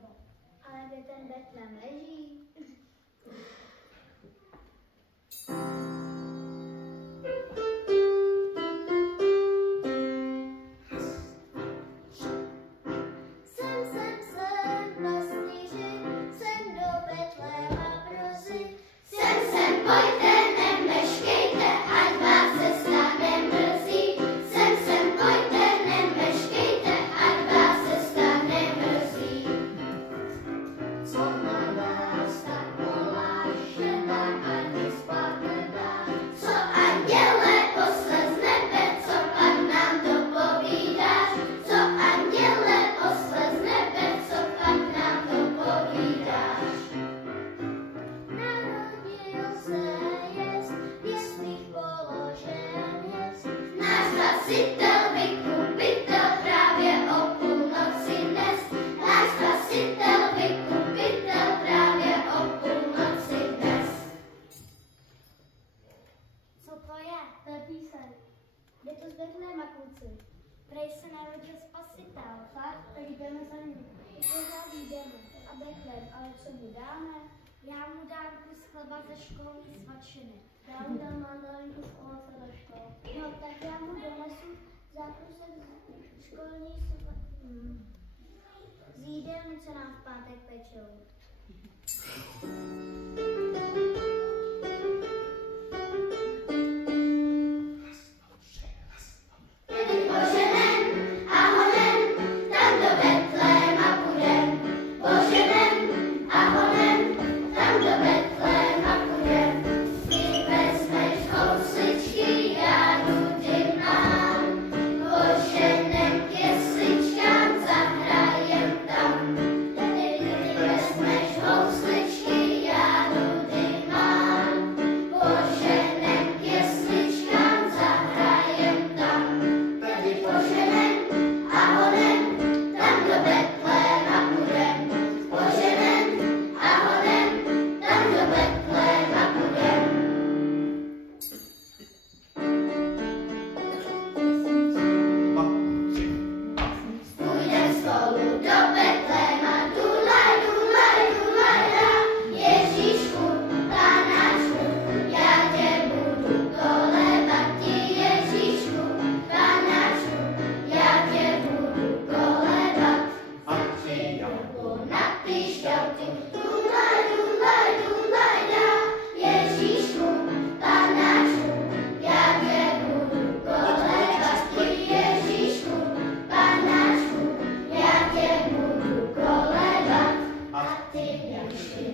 nebo. Ale kde ten Betlém leží? Je to z Betléma, kluci. Prej se narodil spasitel. Fakt? Tak jdeme za ním. I pořád jdeme. A Betlém, ale co mu dáme? Já mu dám kus chleba ze školní svačiny. Já mu dám mandalinku z ovoce do školy. No, tak já mu donesu zákusek z školní z jídelny, co nám v pátek pečou.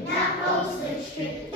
Na kousečky